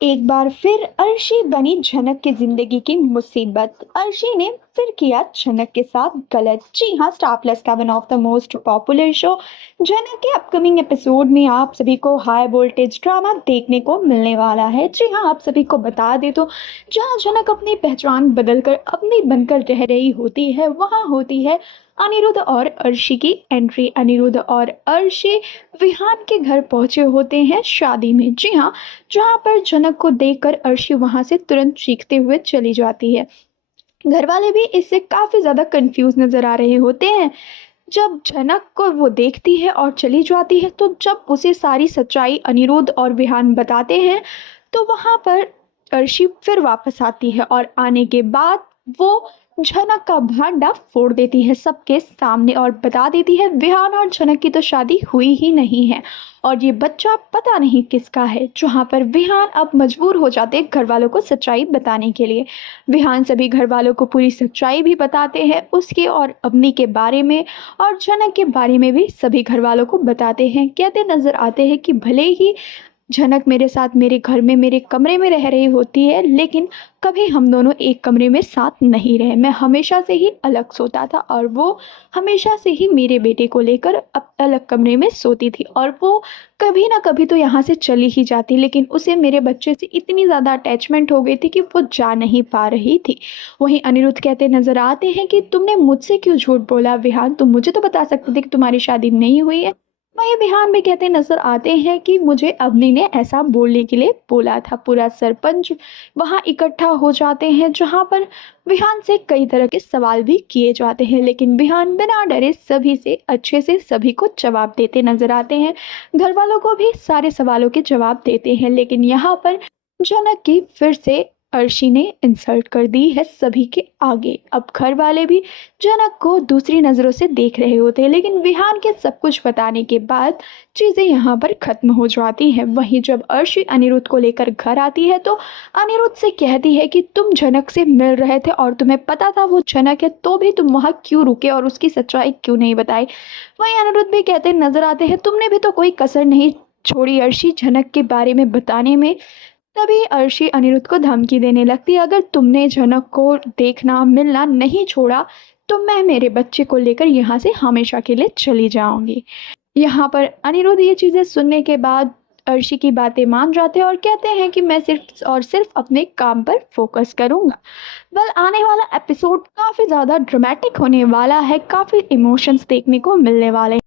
एक बार फिर अर्शी बनी झनक की जिंदगी की मुसीबत। अर्शी ने फिर किया झनक के साथ गलत। जी हाँ, स्टार प्लस का one of the most popular show झनक के अपकमिंग एपिसोड में आप सभी को हाई वोल्टेज ड्रामा देखने को मिलने वाला है। जी हाँ, आप सभी को बता दे तो जहाँ झनक अपनी पहचान बदलकर अपनी बनकर रह रही होती है, वहाँ होती है अनिरुद्ध और अर्शी की एंट्री। अनिरुद्ध और अर्शी विहान के घर पहुंचे होते हैं शादी में। जी हाँ, जहाँ पर जनक को देखकर अर्शी वहां से तुरंत चीखते हुए चली जाती है। घर वाले भी इससे काफी ज्यादा कंफ्यूज नजर आ रहे होते हैं। जब जनक को वो देखती है और चली जाती है, तो जब उसे सारी सच्चाई अनिरुद्ध और विहान बताते हैं, तो वहां पर अर्शी फिर वापस आती है और आने के बाद वो झनक का भांडा फोड़ देती है सबके सामने और बता देती है विहान और झनक की तो शादी हुई ही नहीं है और ये बच्चा पता नहीं किसका है। जहाँ पर विहान अब मजबूर हो जाते हैं घर वालों को सच्चाई बताने के लिए। विहान सभी घर वालों को पूरी सच्चाई भी बताते हैं उसके और अवनी के बारे में, और झनक के बारे में भी सभी घर वालों को बताते हैं। कहते नजर आते हैं कि भले ही झनक मेरे साथ मेरे घर में मेरे कमरे में रह रही होती है, लेकिन कभी हम दोनों एक कमरे में साथ नहीं रहे। मैं हमेशा से ही अलग सोता था और वो हमेशा से ही मेरे बेटे को लेकर अलग कमरे में सोती थी, और वो कभी ना कभी तो यहाँ से चली ही जाती, लेकिन उसे मेरे बच्चे से इतनी ज़्यादा अटैचमेंट हो गई थी कि वो जा नहीं पा रही थी। वहीं अनिरुद्ध कहते नजर आते हैं कि तुमने मुझसे क्यों झूठ बोला विहान, तुम मुझे तो बता सकते थे कि तुम्हारी शादी नहीं हुई है। वहीं विहान भी कहते नजर आते हैं कि मुझे अवनी ने ऐसा बोलने के लिए बोला था। पूरा सरपंच वहां इकट्ठा हो जाते हैं, जहां पर विहान से कई तरह के सवाल भी किए जाते हैं, लेकिन विहान बिना डरे सभी से अच्छे से सभी को जवाब देते नजर आते हैं। घर वालों को भी सारे सवालों के जवाब देते हैं, लेकिन यहाँ पर जनक की फिर से अर्शी ने इंसल्ट कर दी है सभी के आगे। अब घर वाले भी जनक को दूसरी नज़रों से देख रहे होते हैं, लेकिन विहान के सब कुछ बताने के बाद चीज़ें यहाँ पर ख़त्म हो जाती हैं। वहीं जब अर्शी अनिरुद्ध को लेकर घर आती है, तो अनिरुद्ध से कहती है कि तुम जनक से मिल रहे थे और तुम्हें पता था वो जनक है, तो भी तुम वहाँ क्यों रुके और उसकी सच्चाई क्यों नहीं बताई। वहीं अनिरुद्ध भी कहते नजर आते हैं तुमने भी तो कोई कसर नहीं छोड़ी अर्शी जनक के बारे में बताने में। तभी अर्शी अनिरुद्ध को धमकी देने लगती है, अगर तुमने जनक को देखना मिलना नहीं छोड़ा तो मैं मेरे बच्चे को लेकर यहाँ से हमेशा के लिए चली जाऊंगी। यहाँ पर अनिरुद्ध ये चीज़ें सुनने के बाद अर्शी की बातें मान जाते हैं और कहते हैं कि मैं सिर्फ और सिर्फ अपने काम पर फोकस करूंगा। आने वाला एपिसोड काफ़ी ज़्यादा ड्रामेटिक होने वाला है, काफ़ी इमोशंस देखने को मिलने वाले हैं।